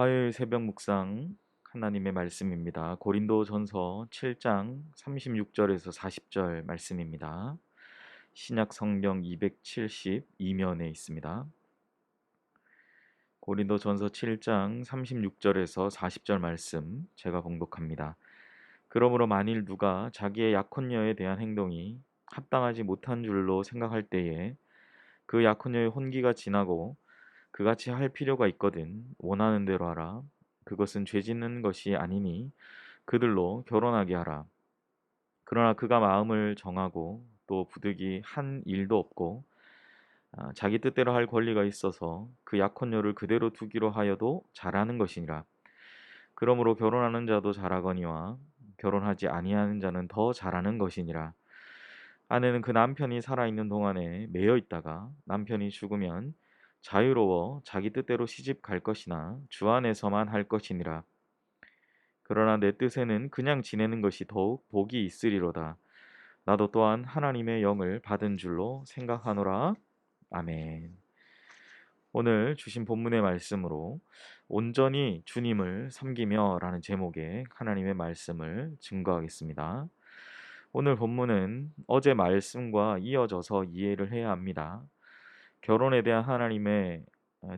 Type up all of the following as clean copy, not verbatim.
화요일 새벽 묵상 하나님의 말씀입니다. 고린도전서 7장 36절에서 40절 말씀입니다. 신약 성경 272면에 있습니다. 고린도전서 7장 36절에서 40절 말씀 제가 봉독합니다. 그러므로 만일 누가 자기의 약혼녀에 대한 행동이 합당하지 못한 줄로 생각할 때에 그 약혼녀의 혼기가 지나고 그같이 할 필요가 있거든 원하는 대로 하라. 그것은 죄 짓는 것이 아니니 그들로 결혼하게 하라. 그러나 그가 마음을 정하고 또 부득이 한 일도 없고 자기 뜻대로 할 권리가 있어서 그 약혼녀를 그대로 두기로 하여도 잘하는 것이니라. 그러므로 결혼하는 자도 잘하거니와 결혼하지 아니하는 자는 더 잘하는 것이니라. 아내는 그 남편이 살아있는 동안에 매여 있다가 남편이 죽으면 자유로워 자기 뜻대로 시집 갈 것이나 주 안에서만 할 것이니라. 그러나 내 뜻에는 그냥 지내는 것이 더욱 복이 있으리로다. 나도 또한 하나님의 영을 받은 줄로 생각하노라. 아멘. 오늘 주신 본문의 말씀으로 온전히 주님을 섬기며 라는 제목의 하나님의 말씀을 증거하겠습니다. 오늘 본문은 어제 말씀과 이어져서 이해를 해야 합니다. 결혼에 대한 하나님의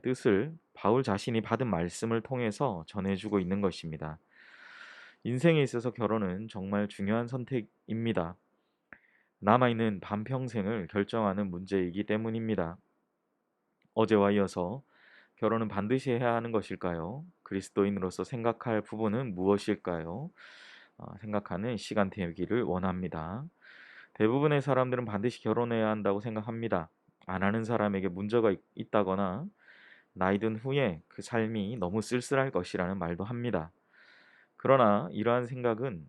뜻을 바울 자신이 받은 말씀을 통해서 전해주고 있는 것입니다. 인생에 있어서 결혼은 정말 중요한 선택입니다. 남아있는 반평생을 결정하는 문제이기 때문입니다. 어제와 이어서 결혼은 반드시 해야 하는 것일까요? 그리스도인으로서 생각할 부분은 무엇일까요? 생각하는 시간 되기를 원합니다. 대부분의 사람들은 반드시 결혼해야 한다고 생각합니다. 안 하는 사람에게 문제가 있다거나 나이 든 후에 그 삶이 너무 쓸쓸할 것이라는 말도 합니다. 그러나 이러한 생각은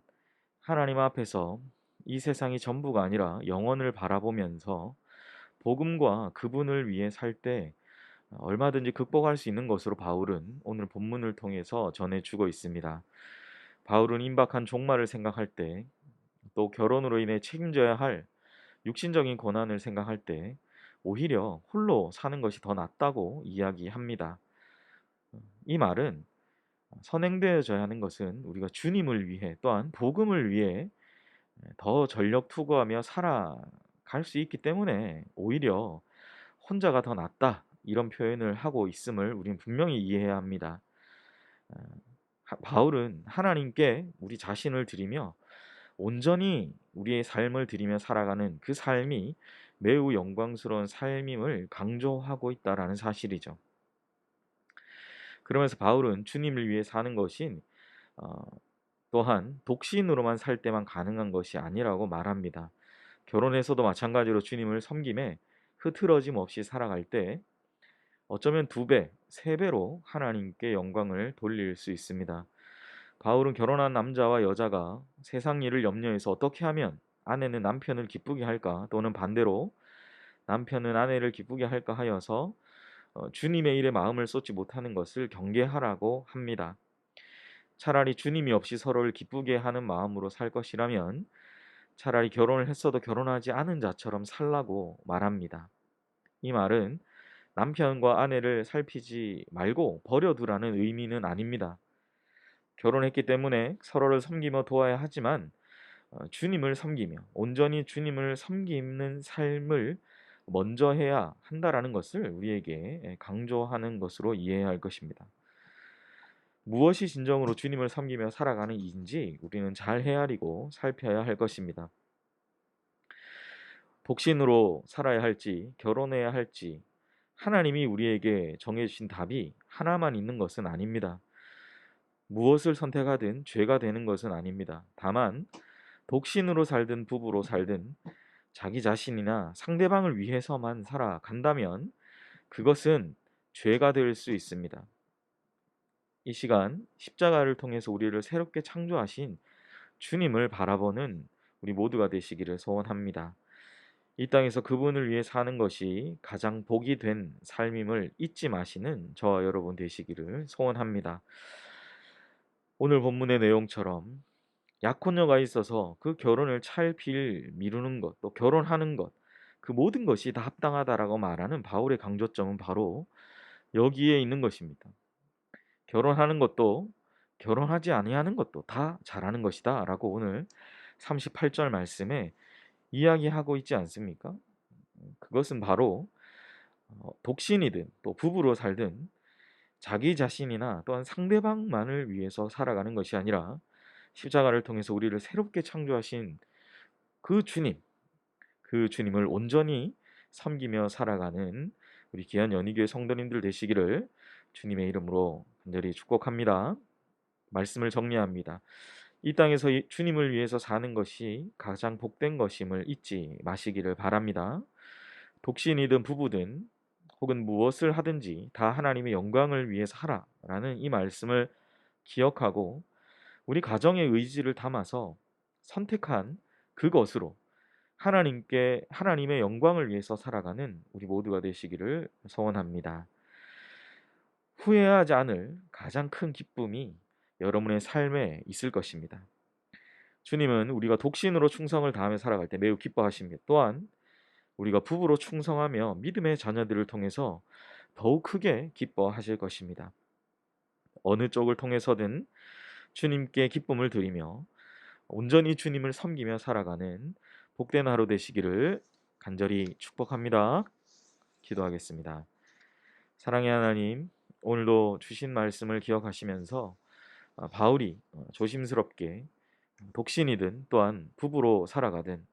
하나님 앞에서 이 세상이 전부가 아니라 영원을 바라보면서 복음과 그분을 위해 살 때 얼마든지 극복할 수 있는 것으로 바울은 오늘 본문을 통해서 전해주고 있습니다. 바울은 임박한 종말을 생각할 때, 또 결혼으로 인해 책임져야 할 육신적인 고난을 생각할 때 오히려 홀로 사는 것이 더 낫다고 이야기합니다. 이 말은 선행되어져야 하는 것은 우리가 주님을 위해 또한 복음을 위해 더 전력 투구하며 살아갈 수 있기 때문에 오히려 혼자가 더 낫다 이런 표현을 하고 있음을 우리는 분명히 이해해야 합니다. 어, 바울은 하나님께 우리 자신을 드리며 온전히 우리의 삶을 드리며 살아가는 그 삶이 매우 영광스러운 삶임을 강조하고 있다라는 사실이죠. 그러면서 바울은 주님을 위해 사는 것인 어, 또한 독신으로만 살 때만 가능한 것이 아니라고 말합니다. 결혼에서도 마찬가지로 주님을 섬김에 흐트러짐 없이 살아갈 때 어쩌면 2배, 3배로 하나님께 영광을 돌릴 수 있습니다. 바울은 결혼한 남자와 여자가 세상 일을 염려해서 어떻게 하면 아내는 남편을 기쁘게 할까 또는 반대로 남편은 아내를 기쁘게 할까 하여서 주님의 일에 마음을 쏟지 못하는 것을 경계하라고 합니다. 차라리 주님이 없이 서로를 기쁘게 하는 마음으로 살 것이라면 차라리 결혼을 했어도 결혼하지 않은 자처럼 살라고 말합니다. 이 말은 남편과 아내를 살피지 말고 버려두라는 의미는 아닙니다. 결혼했기 때문에 서로를 섬기며 도와야 하지만 주님을 섬기며 온전히 주님을 섬기는 삶을 먼저 해야 한다라는 것을 우리에게 강조하는 것으로 이해해야 할 것입니다. 무엇이 진정으로 주님을 섬기며 살아가는 일인지 우리는 잘 헤아리고 살펴야 할 것입니다. 독신으로 살아야 할지 결혼해야 할지 하나님이 우리에게 정해주신 답이 하나만 있는 것은 아닙니다. 무엇을 선택하든 죄가 되는 것은 아닙니다. 다만 독신으로 살든 부부로 살든 자기 자신이나 상대방을 위해서만 살아간다면 그것은 죄가 될 수 있습니다. 이 시간 십자가를 통해서 우리를 새롭게 창조하신 주님을 바라보는 우리 모두가 되시기를 소원합니다. 이 땅에서 그분을 위해 사는 것이 가장 복이 된 삶임을 잊지 마시는 저와 여러분 되시기를 소원합니다. 오늘 본문의 내용처럼 약혼녀가 있어서 그 결혼을 찰필 미루는 것, 또 결혼하는 것, 그 모든 것이 다 합당하다라고 말하는 바울의 강조점은 바로 여기에 있는 것입니다. 결혼하는 것도 결혼하지 아니하는 것도 다 잘하는 것이다 라고 오늘 38절 말씀에 이야기하고 있지 않습니까? 그것은 바로 독신이든 또 부부로 살든 자기 자신이나 또한 상대방만을 위해서 살아가는 것이 아니라 십자가를 통해서 우리를 새롭게 창조하신 그 주님, 그 주님을 온전히 섬기며 살아가는 우리 귀한 연희교회 성도님들 되시기를 주님의 이름으로 간절히 축복합니다. 말씀을 정리합니다. 이 땅에서 주님을 위해서 사는 것이 가장 복된 것임을 잊지 마시기를 바랍니다. 독신이든 부부든 혹은 무엇을 하든지 다 하나님의 영광을 위해서 하라라는 이 말씀을 기억하고 우리 가정의 의지를 담아서 선택한 그것으로 하나님의 영광을 위해서 살아가는 우리 모두가 되시기를 소원합니다. 후회하지 않을 가장 큰 기쁨이 여러분의 삶에 있을 것입니다. 주님은 우리가 독신으로 충성을 다하며 살아갈 때 매우 기뻐하십니다. 또한 우리가 부부로 충성하며 믿음의 자녀들을 통해서 더욱 크게 기뻐하실 것입니다. 어느 쪽을 통해서든 주님께 기쁨을 드리며 온전히 주님을 섬기며 살아가는 복된 하루 되시기를 간절히 축복합니다. 기도하겠습니다. 사랑의 하나님, 오늘도 주신 말씀을 기억하시면서 바울이 조심스럽게 독신이든 또한 부부로 살아가든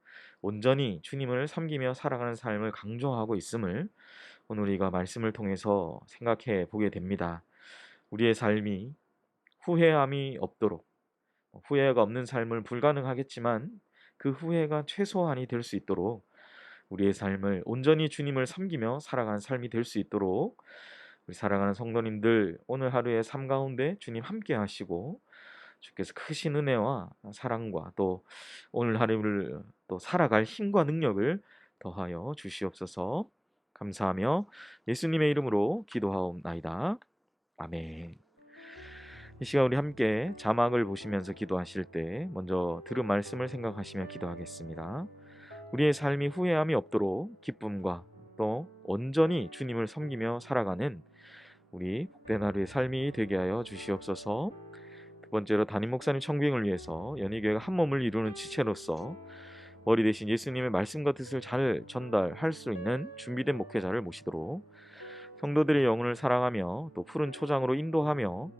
온전히 주님을 섬기며 살아가는 삶을 강조하고 있음을 오늘 우리가 말씀을 통해서 생각해 보게 됩니다. 우리의 삶이 후회함이 없도록, 후회가 없는 삶을 불가능하겠지만 그 후회가 최소한이 될 수 있도록 우리의 삶을 온전히 주님을 섬기며 살아가는 삶이 될 수 있도록 우리 사랑하는 성도님들 오늘 하루의 삶 가운데 주님 함께 하시고 주께서 크신 은혜와 사랑과 또 오늘 하루를 또 살아갈 힘과 능력을 더하여 주시옵소서. 감사하며 예수님의 이름으로 기도하옵나이다. 아멘. 이 시간 우리 함께 자막을 보시면서 기도하실 때 먼저 들은 말씀을 생각하시며 기도하겠습니다. 우리의 삶이 후회함이 없도록 기쁨과 또 온전히 주님을 섬기며 살아가는 우리 복된 하루의 삶이 되게 하여 주시옵소서. 두 번째로 담임 목사님 청빙을 위해서 연희교회가 한 몸을 이루는 지체로서 머리 대신 예수님의 말씀과 뜻을 잘 전달할 수 있는 준비된 목회자를 모시도록 성도들의 영혼을 사랑하며 또 푸른 초장으로 인도하며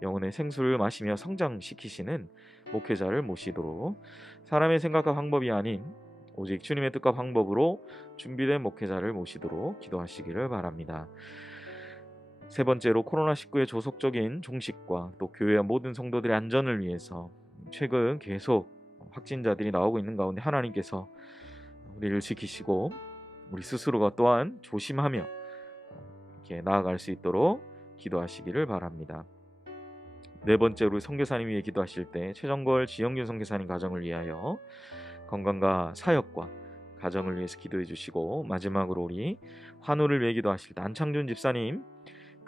영혼의 생수를 마시며 성장시키시는 목회자를 모시도록 사람의 생각과 방법이 아닌 오직 주님의 뜻과 방법으로 준비된 목회자를 모시도록 기도하시기를 바랍니다. 세 번째로 코로나19의 조속적인 종식과 또 교회와 모든 성도들의 안전을 위해서 최근 계속 확진자들이 나오고 있는 가운데 하나님께서 우리를 지키시고 우리 스스로가 또한 조심하며 이렇게 나아갈 수 있도록 기도하시기를 바랍니다. 네 번째로 선교사님 위해 기도하실 때 최정걸 지영균 선교사님 가정을 위하여 건강과 사역과 가정을 위해서 기도해 주시고 마지막으로 우리 환우를 위해 기도하실 때 안창준 집사님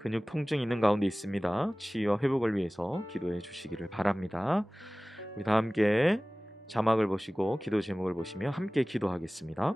근육 통증이 있는 가운데 있습니다. 치유와 회복을 위해서 기도해 주시기를 바랍니다. 우리 다 함께 자막을 보시고 기도 제목을 보시며 함께 기도하겠습니다.